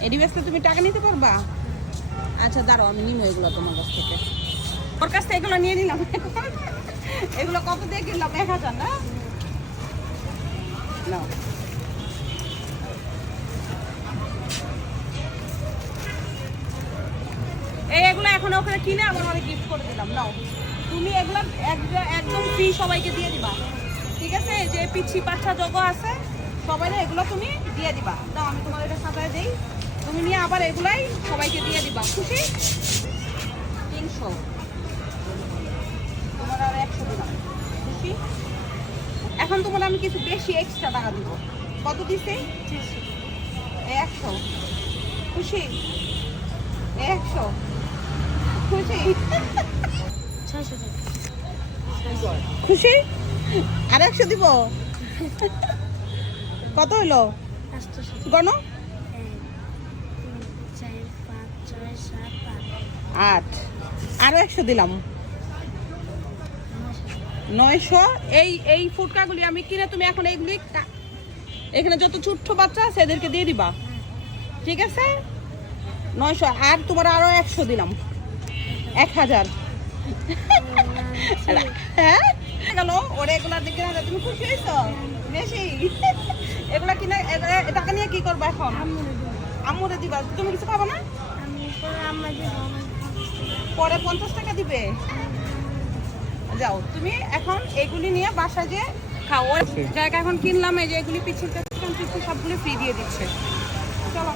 এডি তুমি টাকা নিতে পারবা? আচ্ছা দাঁড়াও, আমি নিবো এগুলো তোমার কাছ থেকে। ওর কাছ থেকে এগুলো নিয়ে নিলাম। এগুলো কত দিয়ে কিনলাম? এক হাজার, না? নাও। এই এগুলো এখন ওখানে কিনে আমার অনেক গিফট করে দিলাম। নাও। তুমি এগুলো এক- একদম ফ্রি সবাইকে দিয়ে দিবা। ঠিক আছে? যে পিচ্ছি বাচ্চা যোগ আছে সবাই এগুলো তুমি দিয়ে দিবা। নাও আমি তোমার এটা সাজায় দিই। তুমি নিয়ে আবার এগুলাই সবাইকে দিয়ে দিবা। খুশি? তিনশো। তোমার আর একশো দিলাম খুশি? এখন তোমার আমি কিছু বেশি এক্সট্রা টাকা দিব। কত দিছে? একশো। খুশি? একশো। খুশি? খুশি? আর একশো দিব? কত হইল গণ আট আরও একশো দিলাম নয়শো এই এই ফুটকাগুলি আমি কিনে তুমি এখন এইগুলি এখানে যত ছোট্ট বাচ্চা আছে এদেরকে দিয়ে দিবা ঠিক আছে নয়শো আর তোমার আরও একশো দিলাম এক হাজার হ্যাঁ গেল ওরে এগুলা দেখে তুমি খুশি হয়েছো বেশি এগুলা কিনে এ- এ- টাকা নিয়ে কি করব এখন? আম্মুরে দেবো। তুমি কিছু খাব না? পরে পঞ্চাশ টাকা দিবে। যাও, তুমি এখন এগুলি নিয়ে বাসা যে খাও। জায়গা এখন কিনলাম, এই যে এগুলি পিছিয়ে সবগুলো ফ্রি দিয়ে দিচ্ছে। চলো।